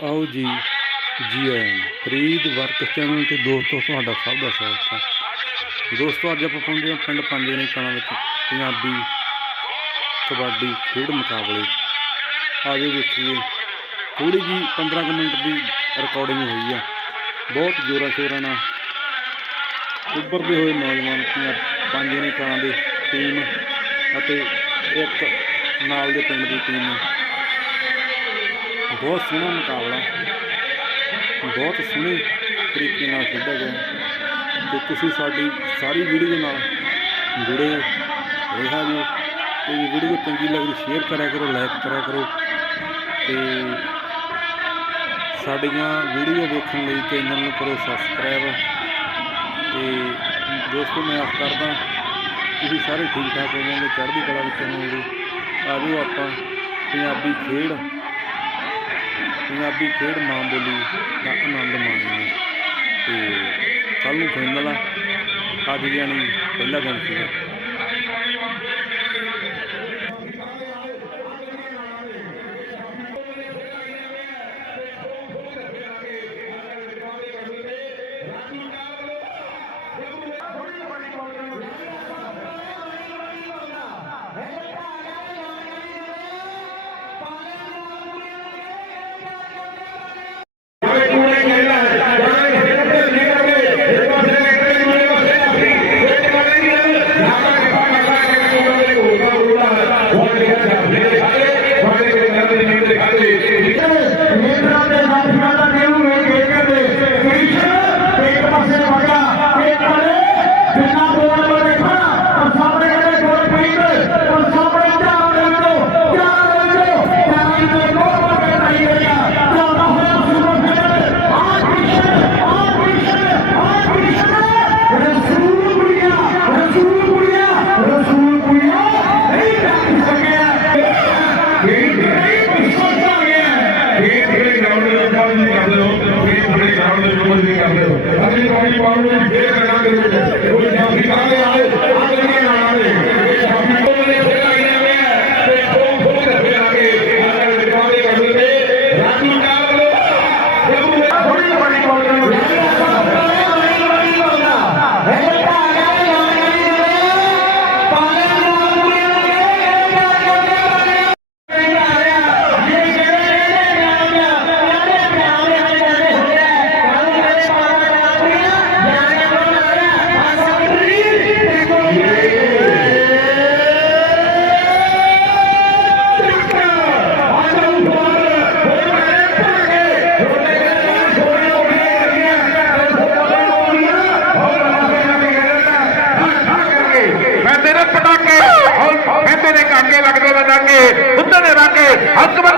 ਆਓ ਜੀ ਜੀ ਆਇਆਂ ਨੂੰ। ਫਰੀਦ ਵਰਕ ਚੈਨਲ ਤੇ ਦੋਸਤੋ, ਤੁਹਾਡਾ ਸਭ ਦਾ ਸਵਾਗਤ ਹੈ। ਦੋਸਤੋ, ਅੱਜ ਆਪਾਂ ਪਹੁੰਚੇ ਹਾਂ ਪਿੰਡ ਪੰਜੇਰੀ ਕਲਾਂ ਵਿੱਚ, ਪੰਜਾਬੀ ਕਬੱਡੀ ਖੇਡ ਮੁਕਾਬਲੇ। ਆਜੋ ਵੇਖੀਏ। ਥੋੜੀ ਜੀ 15 ਕੁ ਮਿੰਟ ਦੀ ਰਿਕਾਰਡਿੰਗ ਹੋਈ ਆ। ਬਹੁਤ ਜ਼ੋਰਾਂ ਸ਼ੋਰਾਂ ਨਾਲ ਉੱਭਰਦੇ ਹੋਏ ਨੌਜਵਾਨ ਪੰਜਾਬ ਪੰਜੇਰੀ ਕਲਾਂ ਦੀ ਟੀਮ ਅਤੇ ਇੱਕ ਨਾਲ ਦੇ ਪਿੰਡ ਦੀ ਟੀਮ ਬਹੁਤ ਸੋਹਣਾ ਮੁਕਾਬਲਾ। ਬਹੁਤ ਸੋਹਣੇ ਤਰੀਕੇ ਨਾਲ ਖੇਡਿਆ ਗਿਆ। ਤੇ ਤੁਸੀਂ ਸਾਡੀ ਸਾਰੀ ਵੀਡੀਓ ਨਾਲ ਜੁੜੇ ਰਿਹਾ ਜੀ ਤੇ ਵੀਡੀਓ ਚੰਗੀ ਲੱਗਦੀ ਸ਼ੇਅਰ ਕਰਿਆ ਕਰੋ ਲਾਈਕ ਕਰਿਆ ਕਰੋ। ਤੇ ਸਾਡੀਆਂ ਵੀਡੀਓ ਦੇਖਣ ਲਈ ਚੈਨਲ ਨੂੰ ਕਰੋ ਸਬਸਕ੍ਰਾਈਬ ਤੇ ਦੋਸਤੋ, ਮੈਂ ਆਸ ਕਰਦਾ ਤੁਸੀਂ ਸਾਰੇ ਠੀਕ ਠਾਕ ਹੋਵੋਗੇ, ਚੜ੍ਹਦੀ ਕਲਾ ਵਿੱਚ ਹੋਵੋਗੇ। ਆਜੋ ਆਪਾਂ ਪੰਜਾਬੀ ਖੇਡ ਪੰਜਾਬੀ ਖੇਡ ਮਾਂ ਬੋਲੀ ਦਾ ਆਨੰਦ ਮਾਣੀਏ ਤੇ ਕੱਲ ਨੂੰ ਫਾਈਨਲ ਆ ਅੱਜ ਜਾਣੀ ਪਹਿਲਾ ਦਿਨ ਸੀਗਾ। அவர்களை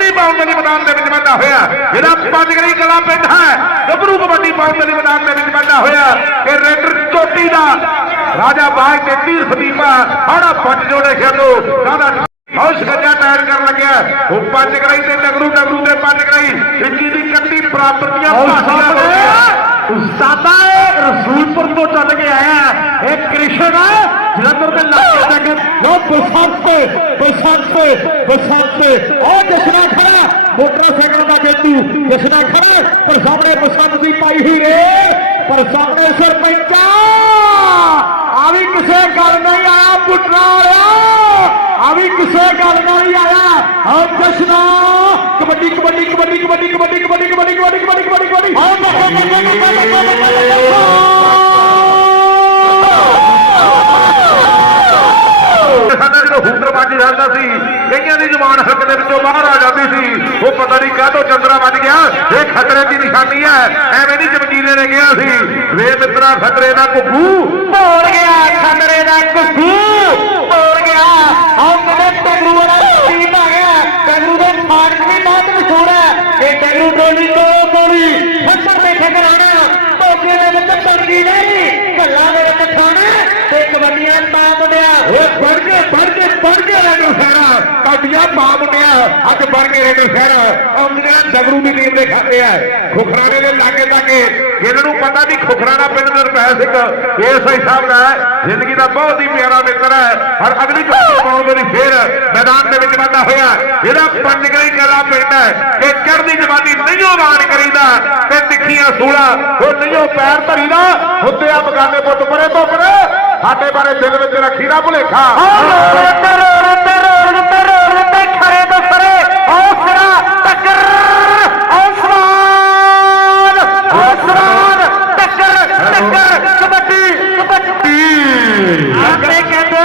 ਹੱਕਬੰਦੀ ਪਾਉਣ ਦੇ ਲਈ ਮੈਦਾਨ ਦੇ ਵਿੱਚ ਬੰਦਾ ਹੋਇਆ। ਜਿਹੜਾ ਪੰਜਗਰੀ ਕਲਾ ਪਿੰਡ ਹੈ ਗੱਭਰੂ ਕਬੱਡੀ ਪਾਉਣ ਦੇ ਲਈ ਮੈਦਾਨ ਦੇ ਵਿੱਚ ਬੰਦਾ ਹੋਇਆ। ਕਿ ਰੈਡਰ ਚੋਟੀ ਦਾ ਰਾਜਾ ਬਾਗ ਤੇ ਤੀਰ ਫਦੀਪਾ ਹਾੜਾ ਪੱਟ ਜੋੜੇ ਖੇਡੋ ਸਾਡਾ ਹੌਸ ਗੱਜਾ ਟਾਇਰ ਕਰਨ ਲੱਗਿਆ। ਉਹ ਪੰਜ ਕਰਾਈ ਤੇ ਨਗਰੂ ਨਗਰੂ ਤੇ ਪੰਜ ਕਰਾਈ ਇੱਕੀ ਦੀ ਕੱਟੀ ਪ੍ਰਾਪਤੀਆਂ ਭਾਸ਼ਾ ਹੋ ज़्यादा रसूलपुर तो को चल के आया एक कृष्ण जलंधर में लाके जगत वो बरसात पे बरसात और जशना खड़ा, मोटरसाइकिल का जेतू। जशना खड़ा, पर सामने बसंत की पाई हुई रे, पर सामने सरपंचा आ किसी गल नहीं आया पुटरा ਆ ਵੀ ਕਿਸੇ ਗੱਲ ਨਹੀਂ ਆਇਆ ਹਾਂ ਜਸ਼ਨਾ ਕਬੱਡੀ ਕਬੱਡੀ ਕਬੱਡੀ ਕਬੱਡੀ ਕਬੱਡੀ ਕਬੱਡੀ ਕਬੱਡੀ ਕਬੱਡੀ ਕਬੱਡੀ ਕਬੱਡੀ ਕਬੱਡੀ ਹਾਂ ਸਾਡਾ ਜਦੋਂ ਹੂਟਰ ਵੱਜ ਜਾਂਦਾ ਸੀ ਕਈਆਂ ਦੀ ਜ਼ੁਬਾਨ ਹੱਕ ਦੇ ਵਿੱਚੋਂ ਬਾਹਰ ਆ ਪਤਾ ਨਹੀਂ ਕਾਹਤੋਂ ਚੰਦਰਾ ਵੱਜ ਗਿਆ। ਇਹ ਖਤਰੇ ਦੀ ਨਿਸ਼ਾਨੀ ਹੈ। ਐਵੇਂ ਨਹੀਂ ਜਮਜੀਰੇ ਨੇ ਕਿਹਾ ਸੀ। ਵੇ ਮਿੱਤਰਾ, ਖਤਰੇ ਦਾ ਘੁੱਗੂ। ਮੋੜ ਗਿਆ ਖੰਡਰੇ ਦਾ ਕੁੱਕੂ ਮੋੜ ਗਿਆ। ਆਹ ਕਿਤੇ ਟੈਗਰੂ ਵਾਲਾ ਟੀਮ ਆ ਗਿਆ। ਟੈਗਰੂ ਦੇ ਫਾਟਕ ਵੀ ਬਹੁਤ ਮਸ਼ਹੂਰ ਹੈ। ਇਹ ਟੈਗਰੂ ਟੋਲੀ ਤੋਂ ਕੋਲੀ ਫੱਟਰ ਤੇ ਠਕਰਾਣਾ ਟੋਕੇ ਦੇ ਵਿੱਚ ਟੰਗੀ ਨਹੀਂ। ਗੱਲਾਂ ਦੇ ਵਿੱਚ ਖਾਣਾ। ਤੇ ਕਬੱਡੀ ਜਾਂਦੀਆਂ ਮੁੰਡਿਆ। ਓਏ ਬਣ ਕੇ ਬਣ ਬਣ ਕੇ ਰੇਡਰ ਸ਼ਹਿਰਾ। ਕਾਡੀਆਂ ਪਾ ਮੁੰਡਿਆ ਅੱਜ ਬਣ ਕੇ ਰੇਡਰ ਸ਼ਹਿਰਾ। ਆਉਂਦੀਆਂ ਡਗਰੂ ਦੀ ਟੀਮ ਦੇ ਖਾਤੇ ਆ। ਖੁਖਰਾਣੇ ਦੇ ਲਾਗੇ ਲਾਗੇ ਇਹਨਾਂ ਨੂੰ ਪਤਾ ਵੀ ਖੁਖਰਾਣਾ ਪਿੰਡ ਦੇ ਰੁਪਏ ਸਿੰਘ ਇਸ ਹਿਸਾਬ ਨਾਲ ਜ਼ਿੰਦਗੀ ਦਾ ਬਹੁਤ ਹੀ ਪਿਆਰਾ ਮਿੱਤਰ ਹੈ। ਹਰ ਅਗਲੀ ਪਾਉਣ ਲਈ ਫੇਰ ਮੈਦਾਨ ਦੇ ਵਿੱਚ ਵਾਧਾ ਹੋਇਆ। ਜਿਹੜਾ ਪੰਜ ਗਈ ਕਲਾ ਪਿੰਡ ਹੈ। ਇਹ ਚੜ੍ਹਦੀ ਜਵਾਨੀ ਨਹੀਂਓ ਮਾਣ ਕਰੀਦਾ। ਤੇ ਤਿੱਖੀਆਂ ਸੂਲਾ, ਉਹ ਨਹੀਂਓ ਪੈਰ ਧਰੀਦਾ। ਹੁੰਦੇ ਆ ਬਗਾਨੇ ਪੁੱਤ ਪਰੇ ਤੋਂ ਪਰੇ ਸਾਡੇ ਬਾਰੇ ਦਿਲ ਵਿੱਚ ਰੱਖੀ ਨਾ ਭੁਲੇਖਾ ਖਰੇ ਤੋਂ ਖਰੇ ਹੌਸਲਾ ਟੱਕਰ ਹੌਸਲਾ ਹੌਸਲਾ ਟੱਕਰ ਟੱਕਰ ਕਬੱਡੀ ਕਬੱਡੀ ਆਪੇ ਕਹਿੰਦੇ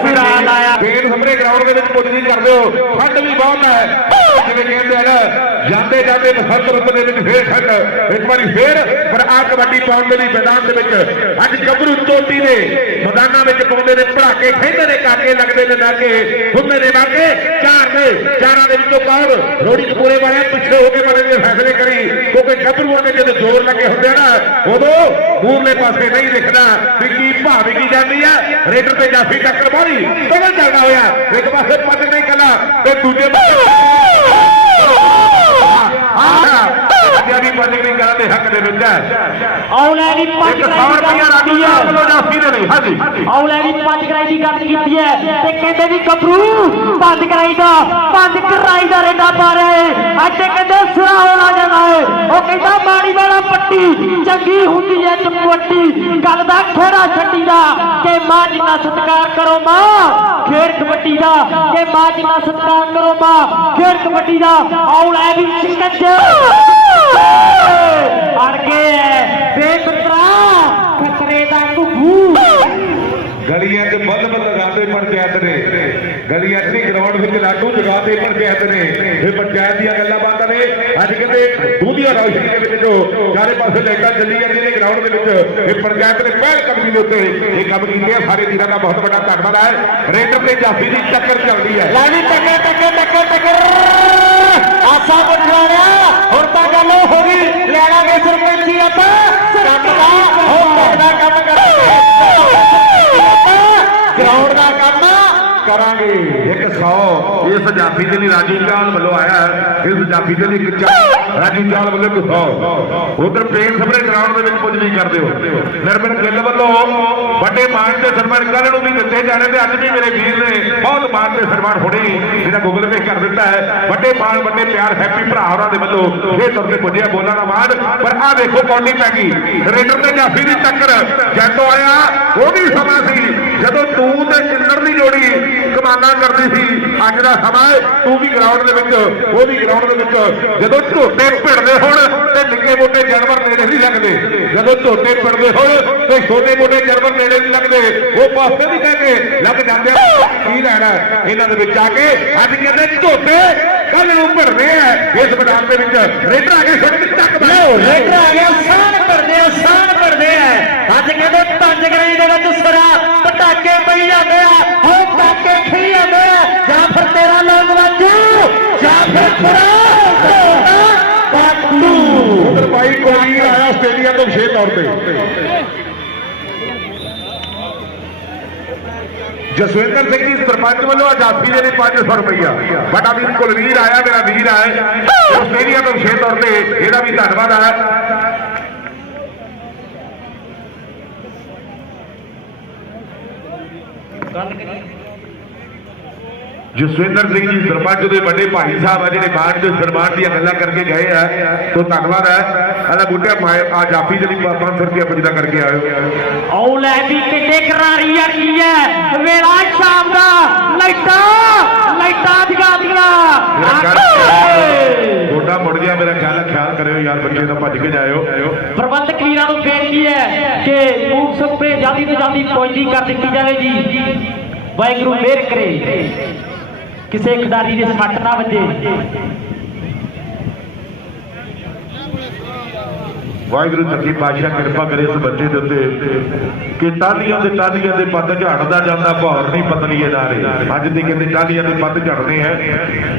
ਫਿਰਾਨ ਆਇਆ ਫੇਰ ਸਾਹਮਣੇ ਗਰਾਊਂਡ ਦੇ ਵਿੱਚ ਕੁਝ ਨਹੀਂ ਕਰਦੇ ਹੋ ਠੰਡ ਵੀ ਬਹੁਤ ਹੈ ਜਿਵੇਂ ਕਹਿੰਦੇ ਹਨ ਜਾਂਦੇ ਜਾਂਦੇ ਬਸੰਤ ਰੁੱਤ ਦੇ ਵਿੱਚ ਫੇਰ ਠੰਡ ਇੱਕ ਵਾਰੀ ਫੇਰ ਪਰ ਆ ਕਬੱਡੀ ਪਾਉਣ ਦੇ ਲਈ ਮੈਦਾਨ ਦੇ ਵਿੱਚ ਅੱਜ ਗੱਭਰੂ ਚੋਟੀ ਦੇ ਮੈਦਾਨਾਂ ਵਿੱਚ ਪਾਉਂਦੇ ਨੇ ਭੜਾਕੇ ਖੇਡਦੇ ਨੇ, ਕਾਕੇ ਲੱਗਦੇ ਨੇ, ਨਾਕੇ ਹੁੰਦੇ ਨੇ ਵਾਕੇ ਚਾਰ ਨੇ ਚਾਰਾਂ ਦੇ ਵਿੱਚੋਂ ਕੌਣ ਰੋੜੀ ਕਪੂਰੇ ਵਾਲੇ ਪਿੱਛੇ ਹੋ ਕੇ ਬਣੇ ਦੇ ਫੈਸਲੇ ਕਰੀ, ਕਿਉਂਕਿ ਗੱਭਰੂਆਂ ਦੇ ਜਦੋਂ ਜ਼ੋਰ ਲੱਗੇ ਹੁੰਦੇ ਆ ਨਾ, ਉਦੋਂ ਮੂਰਲੇ ਪਾਸੇ ਨਹੀਂ ਦਿਖਦਾ ਵੀ ਕੀ ਭਾਵ ਕੀ ਜਾਂਦੀ ਆ, ਰੇਡਰ ਤੇ ਜਾਫੀ ਟੱਕਰ ਬਾਹਰੀ ਪਹਿਲਾਂ ਚੱਲਦਾ ਹੋਇਆ, ਇੱਕ ਪਾਸੇ ਪੱਟ ਨਹੀਂ ਕਲਾ ਤੇ ਦੂਜੇ ਪਾਸੇ ஆனா ਆਹ ਵੀ ਪੱਟ ਨਹੀਂ ਕਲਾ ਦੇ ਹੱਕ ਦੇ ਵਿੱਚ ਹੈ। ਔਲੇ ਦੀ ਪੰਜ ਇੱਕ 100 ਰੁਪਇਆ ਰਾਜੂ ਜੀ ਵੱਲੋਂ ਜਾਫੀ ਦੇ ਲਈ ਹਾਂਜੀ। ਔਲੇ ਦੀ ਪੰਜ ਕਰਾਈ ਦੀ ਗੱਲ ਕੀਤੀ ਹੈ ਤੇ ਕਹਿੰਦੇ ਵੀ ਗੱਭਰੂ ਪੰਜ ਕਰਾਈ ਦਾ ਪੰਜ ਕਰਾਈ ਦਾ ਰੇਡਾ ਪਾ ਰਹੇ ਅੱਜ ਕਹਿੰਦੇ ਸਿਰਾ ਹੋਣਾ ਜਾਂਦਾ ਹੈ। ਉਹ ਕਹਿੰਦਾ ਮਾੜੀ ਵਾਲਾ ਪੱਟੀ ਚੰਗੀ ਹੁੰਦੀ ਹੈ ਚਪੱਟੀ ਗੱਲ ਦਾ ਖੇੜਾ ਛੱਡੀ ਦਾ ਕਿ ਮਾਂ ਜਿੰਨਾ ਸਤਿਕਾਰ ਕਰੋ ਮਾਂ ਖੇਡ ਕਬੱਡੀ ਦਾ ਕਿ ਮਾਂ ਜਿੰਨਾ ਸਤਿਕਾਰ ਕਰੋ ਮਾਂ ਖੇਡ ਕਬੱਡੀ ਦਾ। ਔਲੇ ਵੀ ਸ਼ਿਕੰਜੇ ਅੜ ਕੇ ਬੇਪਤਰਾ ਖਤਰੇ ਦਾ ਘੁੱਗੂ ਗਲੀਆਂ 'ਚ ਬੱਲ ਬੱਲ ਲਗਾਉਂਦੇ ਪੰਚਾਇਤ ਨੇ ਗਲੀਆਂ 'ਚ ਨਹੀਂ ਗਰਾਊਂਡ ਵਿੱਚ ਲਾਟੂ ਜਗਾਉਂਦੇ ਪੰਚਾਇਤ ਨੇ ਇਹ ਪੰਚਾਇਤ ਦੀਆਂ ਗੱਲਾਂ ਬਾਤਾਂ ਨੇ ਅੱਜ ਕਹਿੰਦੇ ਦੂਧੀਆਂ ਰੌਸ਼ਨੀ ਦੇ ਵਿੱਚ ਜੋ ਚਾਰੇ ਪਾਸੇ ਲਾਈਟਾਂ ਚੱਲੀ ਜਾਂਦੀਆਂ ਨੇ ਗਰਾਊਂਡ ਦੇ ਵਿੱਚ ਇਹ ਪੰਚਾਇਤ ਨੇ ਪਹਿਲ ਕਦਮੀ ਦੇ ਉੱਤੇ ਇਹ ਕੰਮ ਕੀਤੇ ਆ ਸਾਰੇ ਵੀਰਾਂ ਦਾ ਬਹੁਤ ਵੱਡਾ ਧੰਨਵਾਦ ਹੈ ਰੇਡਰ ਤੇ ਜਾਫੀ ਦੀ ਟੱਕਰ ਚੱਲਦੀ ਹੈ ਲੈਣੀ ਟੱਕੇ ਟੱਕੇ ਟੱਕੇ ਟੱਕੇ ਆਸਾ ਬਠਾਣਿਆ ਹੁਣ ਤਾਂ ਗੱਲ ਹੋ ਗਈ ਲੈਣਾ ਵੇ ਸਰਪੰਚੀ ਆਪਾਂ ਕੰਮ ਦਾ ਹੁਣ ਦਾ ਕੰਮ ਕਰਾਂਗੇ ਗਰਾਊਂਡ ਦਾ ਕੰਮ ਕਰਾਂਗੇ। ਇੱਕ 100 ਇਸ ਜਾਫੀ ਦੇ ਲਈ ਰਾਜੂ ਚਾਲ ਵੱਲੋਂ ਆਇਆ। ਇਸ ਜਾਫੀ ਦੇ ਲਈ ਇੱਕ ਚਾਲ। ਰਾਜੂ ਚਾਲ ਵੱਲੋਂ ਇੱਕ 100 ਉਧਰ ਪ੍ਰੇਮ ਸਭਰੇ ਗਰਾਊਂਡ ਦੇ ਵਿੱਚ ਕੁਝ ਨਹੀਂ ਕਰਦੇ ਹੋ। ਨਿਰਮਲ ਗਿੱਲ ਵੱਲੋਂ ਵੱਡੇ ਮਾਨ ਤੇ ਸਨਮਾਨ ਕੱਲ੍ਹ ਨੂੰ ਵੀ ਦਿੱਤੇ ਜਾਣੇ ਤੇ ਅੱਜ ਵੀ ਮੇਰੇ ਵੀਰ ਨੇ ਬਹੁਤ ਮਾਨ ਤੇ ਸਨਮਾਨ ਹੋਣੇ ਜਿਹੜਾ ਗੂਗਲ ਪੇ ਕਰ ਦਿੱਤਾ ਹੈ। ਵੱਡੇ ਮਾਨ, ਵੱਡੇ ਪਿਆਰ ਹੈਪੀ ਭਰਾ ਉਹਨਾਂ ਦੇ ਵੱਲੋਂ ਇਹ ਤੁਰ ਤੇ ਪੁੱਜਿਆ ਬੋਲਾਂ ਦਾ ਮਾਨ ਪਰ ਆਹ ਦੇਖੋ ਕੌਡੀ ਪੈ ਗਈ। ਰੇਡਰ ਤੇ ਜਾਫੀ ਦੀ ਟੱਕਰ। ਜਦੋਂ ਆਇਆ, ਉਹ ਵੀ ਸਮਾਂ ਸੀ। ਜਦੋਂ ਤੂੰ ਤੇ ਚਿੰਦਰ ਦੀ ਜੋੜੀ ਕਮਾਨਾ ਕਰਦੀ ਸੀ, ਅੱਜ ਦਾ ਸਮਾਂ ਤੂੰ ਵੀ ਗਰਾਊਂਡ ਦੇ ਵਿੱਚ, ਉਹ ਵੀ ਗਰਾਊਂਡ ਦੇ ਵਿੱਚ। ਜਦੋਂ ਝੋਟੇ ਭਿੜਦੇ ਹੋਣ ਤੇ ਨਿੱਕੇ ਮੋਟੇ ਜਾਨਵਰ ਨੇੜੇ ਨਹੀਂ ਲੱਗਦੇ। ਜਦੋਂ ਝੋਟੇ ਭਿੜਦੇ ਹੋਣ ਤੇ ਛੋਟੇ ਮੋਟੇ ਜਾਨਵਰ ਨੇੜੇ ਨਹੀਂ ਲੱਗਦੇ, ਉਹ ਪਾਸੇ ਨਹੀਂ ਕਹਿ ਕੇ ਲੱਗ ਜਾਂਦੇ ਕੀ ਲੈਣਾ ਇਹਨਾਂ ਦੇ ਵਿੱਚ ਆ ਕੇ ਅੱਜ ਕਹਿੰਦੇ ਝੋਟੇ ਕੱਲ ਨੂੰ ਭਿੜਦੇ ਆ। ਇਸ ਮੈਦਾਨ ਦੇ ਵਿੱਚ ਰੇਡਰ ਆ ਕੇ ਸਿਰ ਵਿੱਚ ਚੱਕ ਲਓ, ਰੇਡਰ ਆ ਗਿਆ ਸਾਨ ਕਰਦੇ ਆ ਸਾਨ ਕਰਦੇ ਆ ਅੱਜ ਕਹਿੰਦੇ ਪੰਜ ਗਰਾਈ ਦੇ ਵਿੱਚ ਸਰਾ ਪਟਾਕੇ ਪਈ ਜਾਂਦੇ ਆ ਹੋ ਪਟਾਕੇ ਖੀ ਜਾਂਦੇ ਆ ਜਾਂ ਫਿਰ ਤੇਰਾ ਲੋਕ ਵਾਜੂ ਜਾਂ ਫਿਰ ਪੁਰਾ ਬਾਟੂ ਉਧਰ ਬਾਈ ਕੋਲੀ ਆਇਆ ਆਸਟ੍ਰੇਲੀਆ ਤੋਂ ਵਿਸ਼ੇਸ਼ ਤੌਰ ਤੇ ਜਸਵਿੰਦਰ ਸਿੰਘ ਜੀ ਸਰਪੰਚ ਵੱਲੋਂ ਆਜ਼ਾਦੀ ਦੇ ਲਈ 500 ਰੁਪਈਆ ਬੜਾ ਵੀਰ ਕੁਲਵੀਰ ਆਇਆ, ਮੇਰਾ ਵੀਰ ਆਇਆ। ਆਸਟ੍ਰੇਲੀਆ ਤੋਂ ਵਿਸ਼ੇਸ਼ ਤੌਰ ਤੇ ਇਹਦਾ ਵੀ ਧੰਨਵਾਦ ਹੈ ਜਸਵਿੰਦਰ ਸਿੰਘ ਜੀ ਸਰਪੰਚ ਦੇ ਵੱਡੇ ਭਾਈ ਸਾਹਿਬ ਆ ਜਿਹੜੇ ਮਾਨ ਤੇ ਸਨਮਾਨ ਦੀਆਂ ਗੱਲਾਂ ਕਰਕੇ ਗਏ ਆ। ਤੋਂ ਧੰਨਵਾਦ ਹੈ ਅਲਾ ਬੁੱਢਿਆ ਆ ਜਾਫੀ ਦੇ ਲਈ 500 ਰੁਪਇਆ ਪੁੱਜਦਾ ਕਰਕੇ ਆਇਓ ਔ ਲੈ ਵੀ ਕਿੱਡੇ ਕਰਾਰੀ ਅੜੀ ਐ ਵੇਲਾ ਸ਼ਾਮ ਦਾ ਲਾਈਟਾਂ ਲਾਈਟਾਂ ਦਿਖਾ ਦਿਖਾ ਗੋਡਾ ਮੁੜ ਗਿਆ ਮੇਰਾ ਖਿਆਲ ਹੈ ਖਿਆਲ ਕਰਿਓ ਯਾਰ ਬੱਚੇ ਤਾਂ ਭੱਜ ਕੇ ਜਾਇਓ। ਪ੍ਰਬੰਧਕ ਵੀਰਾਂ ਨੂੰ ਬੇਨਤੀ ਹੈ ਕਿ ਮੂਵ ਸਪਰੇ ਜਲਦੀ ਤੋਂ ਜਲਦੀ ਪਹੁੰਚਦੀ ਕਰ ਦਿੱਤੀ ਜਾਵੇ ਜੀ। ਵਾਹਿਗੁਰੂ ਮਿਹਰ ਕਰੇ। ਕਿਸੇ ਖਿਡਾਰੀ ਦੇ ਸੱਟ ਨਾ ਵੱਜੇ। ਵਾਹਿਗੁਰੂ ਸੱਚੀ ਪਾਤਸ਼ਾਹ ਕਿਰਪਾ ਕਰੇ ਇਸ ਬੱਚੇ ਦੇ ਉੱਤੇ ਕਿ ਟਾਲੀਆਂ ਦੇ ਟਾਲੀਆਂ ਦੇ ਪੱਤ ਝੜਦਾ ਜਾਂਦਾ ਭੌਰ ਨਹੀਂ ਪਤਲੀਏ ਨਾਰੇ ਅੱਜ ਦੇ ਕਹਿੰਦੇ ਟਾਲੀਆਂ ਦੇ ਪੱਤ ਝੜਦੇ ਹੈ।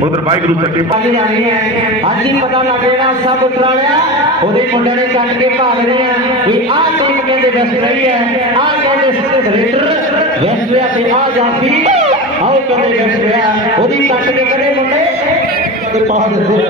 ਉਧਰ ਵਾਹਿਗੁਰੂ ਸੱਚੇ ਪਾ- ਅੱਗੇ ਜਾਂਦੇ ਆ। ਅੱਜ ਹੀ ਪਤਾ ਲੱਗ ਜਾਣਾ ਸਭ ਉਤਰਾਲਿਆ ਉਹਦੇ ਮੁੰਡੇ ਨੇ ਕੱਟ ਕੇ ਭਾਗ ਰਹੇ ਆ ਵੀ ਆਹ ਟੀਮ ਕਹਿੰਦੇ ਵੈਸਟ ਰਹੀ ਹੈ। ਆਹ ਕਹਿੰਦੇ ਰੇਡਰ ਵੈਸਟ ਰਿਹਾ ਤੇ ਆਹ ਜਾਫੀ ਆਹ ਕਹਿੰਦੇ ਰਿਹਾ ਉਹਦੀ ਕੱਟ ਕੇ ਕਰੇ ਮੁੰਡੇ। ਤੇ ਪਾਸ ਦੇ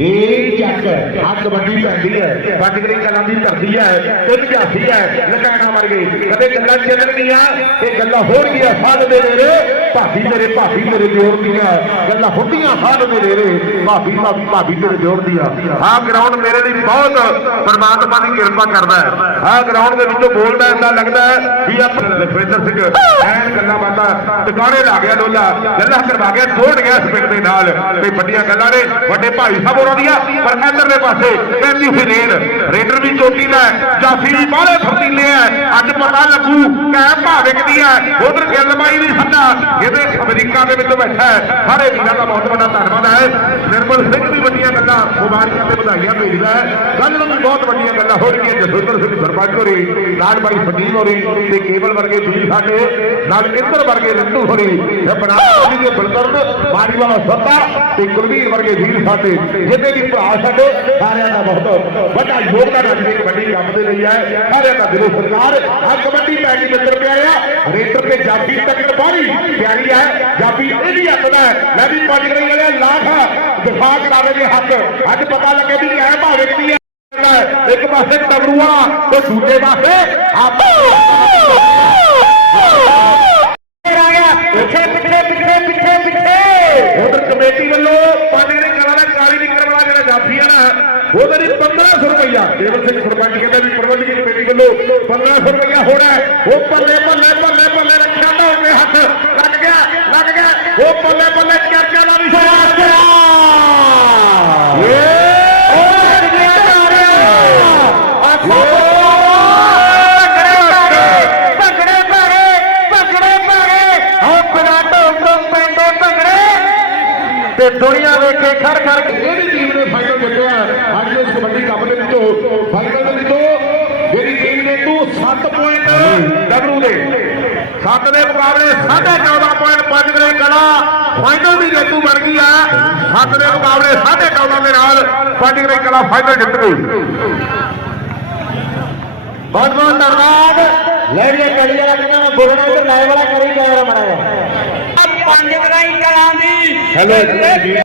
ਇਹ ਚੱਕ ਆ ਕਬੱਡੀ ਪੈਂਦੀ ਹੈ। ਪੰਜ ਗਰੀ ਕਲਾਂ ਦੀ ਧਰਤੀ ਹੈ। ਤਿੰਨ ਜਾਫੀ ਹੈ। ਲਗਾਣਾ ਵਰਗੇ। ਕਦੇ ਗੱਲਾਂ ਚੱਲਣਗੀਆਂ ਇਹ ਗੱਲਾਂ ਹੋਣਗੀਆਂ ਸਾਧ ਦੇ ਮੇਰੇ ਭਾਬੀ ਮੇਰੇ ਭਾਬੀ ਮੇਰੇ ਦਿਓਰ ਦੀਆਂ ਗੱਲਾਂ ਹੁੰਦੀਆਂ ਸਾਧ ਦੇ ਮੇਰੇ ਭਾਬੀ ਭਾਬੀ ਭਾਬੀ ਤੇਰੇ ਦਿਓਰ ਦੀਆਂ। ਹਾਂ ਗਰਾਊਂਡ ਮੇਰੇ ਲਈ ਬਹੁਤ ਪਰਮਾਤਮਾ ਦੀ ਕਿਰਪਾ ਕਰਦਾ ਹੈ। ਹਾਂ ਗਰਾਊਂਡ ਦੇ ਵਿੱਚੋਂ ਬੋਲਦਾ ਏਦਾਂ ਲੱਗਦਾ ਹੈ ਵੀ ਆ ਲਖਵਿੰਦਰ ਸਿੰਘ ਐਨ ਗੱਲਾਂ ਬਾਤਾਂ ਟਿਕਾਣੇ ਲਾ ਗਿਆ ਲੋਲਾ ਗੱਲਾਂ ਕਰਵਾ ਗਿਆ ਜੋੜ ਗਿਆ ਇਸ ਦੇ ਨਾਲ। ਤੇ ਵੱਡੀਆਂ ਗੱਲਾਂ ਨੇ ਵੱਡੇ ਭਾਈ ਸਾਹਿਬ ਉਹਨਾਂ ਦੀਆਂ ਪਰ ਇਧਰਲੇ ਪਾਸੇ ਕਹਿੰਦੀ ਹੋਈ ਰੇਡ। ਰੇਡਰ ਵੀ ਚੋਟੀ ਦਾ ਹੈ, ਜਾਫੀ ਵੀ ਬਾਹਲੇ ਫਰਤੀਲੇ ਹੈ ਅੱਜ ਪਤਾ ਲੱਗੂ ਕਹਿ ਭਾਵਿਕ ਦੀ ਹੈ ਉਧਰ ਗਿੱਲਬਾਈ ਵੀ ਸਾਡਾ ਇਹਦੇ ਅਮਰੀਕਾ ਦੇ ਵਿੱਚ ਬੈਠਾ ਹੈ। ਸਾਰੇ ਵੀਰਾਂ ਦਾ ਬਹੁਤ ਵੱਡਾ ਧੰਨਵਾਦ ਹੈ। ਨਿਰਮਲ ਸਿੰਘ ਵੀ ਵੱਡੀਆਂ ਗੱਲਾਂ ਮੁਬਾਰਕਾਂ ਤੇ ਵਧਾਈਆਂ ਭੇਜਦਾ ਹੈ। ਕੱਲ ਨੂੰ ਵੀ ਬਹੁਤ ਵੱਡੀਆਂ ਗੱਲਾਂ ਹੋ ਰਹੀਆਂ, ਜਸਵਿੰਦਰ ਸਿੰਘ ਸਰਪੰਚ ਹੋਰੀ, ਰਾਜਬਾਈ ਫਟੀਲ ਹੋਰੀ ਤੇ ਕੇਵਲ ਵਰਗੇ ਤੁਸੀਂ ਸਾਡੇ, ਨਾਲ ਇੰਦਰ ਵਰਗੇ ਰੰਟੂ ਹੋਰੀ, ਤੇ ਬਣਾ ਜੀ ਦੇ ਬਲਕਰਨ, ਮਾਰੀ ਵਾਲਾ ਸੱਤਾ ਤੇ ਕੁਲਵੀਰ ਵਰਗੇ ਵੀਰ ਸਾਡੇ, ਜਿਹਦੇ ਵੀ ਭਰਾ ਸਾਡੇ, ਸਾਰਿਆਂ ਦਾ ਬਹੁਤ ਵੱਡਾ ਯੋਗਦਾਨ ਅੱਜ ਦੀ ਕਬੱਡੀ ਕੰਮ ਦੇ ਲਈ ਹੈ। ਸਾਰਿਆਂ ਦਾ ਦਿਲੋਂ ਸਰਕਾਰ ਆ ਕਬੱਡੀ ਪੈ ਗਈ ਮਿੱਤਰ ਪਿਆਰਿਆ ਰੇਟਰ ਤੇ ਜਾਫੀ ਤੱਕ ਬਾਹਰੀ ਪਿਆਰੀ ਹੈ ਜਾਫੀ ਇਹਦੀ ਹੱਥ ਦਾ ਹੈ। ਮੈਂ ਵੀ ਪੰਜ ਕਰੀ ਵਾਲੇ ਲਾਖ ਦਿਫਾع ਕਰਾਵੇ ਦੇ ਹੱਕ ਅੱਜ ਪਤਾ ਲੱਗੇ ਵੀ ਐ ਭਾਵੇਂ ਦੀ ਹੈ ਇੱਕ ਪਾਸੇ ਤਬਰੂਆ ਤੇ ਦੂਜੇ ਪਾਸੇ ਆ ਗਿਆ ਪਿੱਛੇ ਪਿੱਛੇ ਪਿੱਛੇ ਪਿੱਛੇ ਪਿੱਛੇ ਉਧਰ ਕਮੇਟੀ ਵੱਲੋਂ ਪਾਣੀ ਦੇ ਕਲਾ ਦਾ ਕਾਲੀ ਨਿਕਲਣ ਵਾਲਾ ਜਿਹੜਾ ਜਾਫੀ ਆ ਨਾ ਉਹਦੇ ਲਈ 1500 ਰੁਪਇਆ ਦੇਵਰ ਸਿੰਘ ਸਰਪੰਚ ਕਹਿੰਦਾ ਵੀ ਪ੍ਰਬੰਧਕੀ ਕਮੇਟੀ ਵੱਲੋਂ 1500 ਰੁਪਇਆ ਹੋਣਾ ਹੈ। ਉਹ ਪੱਲੇ ਪੱਲੇ ਪੱਲੇ ਪੱਲੇ ਰੱਖਿਆ ਤਾਂ ਉਹਦੇ ਹੱਥ ਲੱਗ ਗਿਆ ਲੱਗ ਗਿਆ ਉਹ ਪੱਲੇ ਪੱਲੇ ਚਰਚਾ ਦਾ ਵਿਸ਼ਾ ਏ ਉਹ ਲੱਗ ਗਿਆ ਭੰਗੜੇ ਭਾਰੇ ਭੰਗੜੇ ਭਾਰੇ ਹੋ ਬਿਨਾ ਢੋਲ ਤੋਂ ਪੈਂਦੇ ਭੰਗੜੇ ਤੇ ਦੁਨੀਆ ਵੇਖੇ ਖੜ ਖੜ ਕੇ ਇਹਦੀ ਟੀਮ ਨੇ ਫਾਈਨਲ ਜਿੱਤਿਆ ਅੱਜ ਦੇ ਇਸ ਕਬੱਡੀ ਕੱਪ ਦੇ ਵਿੱਚੋਂ ਫਾਈਨਲ ਦੇ ਵਿੱਚੋਂ ਜਿਹੜੀ ਟੀਮ ਨੇ ਤੂੰ 7 ਡਬਲੂ ਦੇ। 7 ਦੇ ਮੁਕਾਬਲੇ 14.5 ਪੁਆਇੰਟ ਪੰਜ ਗਰੇ ਕਲਾ ਫਾਈਨਲ ਦੀ ਜੇਤੂ ਬਣ ਗਈ ਆ 7 ਦੇ ਮੁਕਾਬਲੇ 14.5 ਦੇ ਨਾਲ ਪੰਜ ਗਰੇ ਕਲਾ ਫਾਈਨਲ ਜਿੱਤ ਗਈ। ਬਹੁਤ ਬਹੁਤ ਧੰਨਵਾਦ। ਲੈ ਲਿਆ ਕੜੀ ਵਾਲਾ ਕਿੰਨਾ ਮੈਂ ਬੋਲਣਾ ਤੇ ਲਾਈਵ ਵਾਲਾ ਕਰੀ ਜਾ ਰਿਹਾ ਮੜਾ ਪੰਜ ਗਰਾਈ ਕਲਾਂ ਦੀ ਹੈਲੋ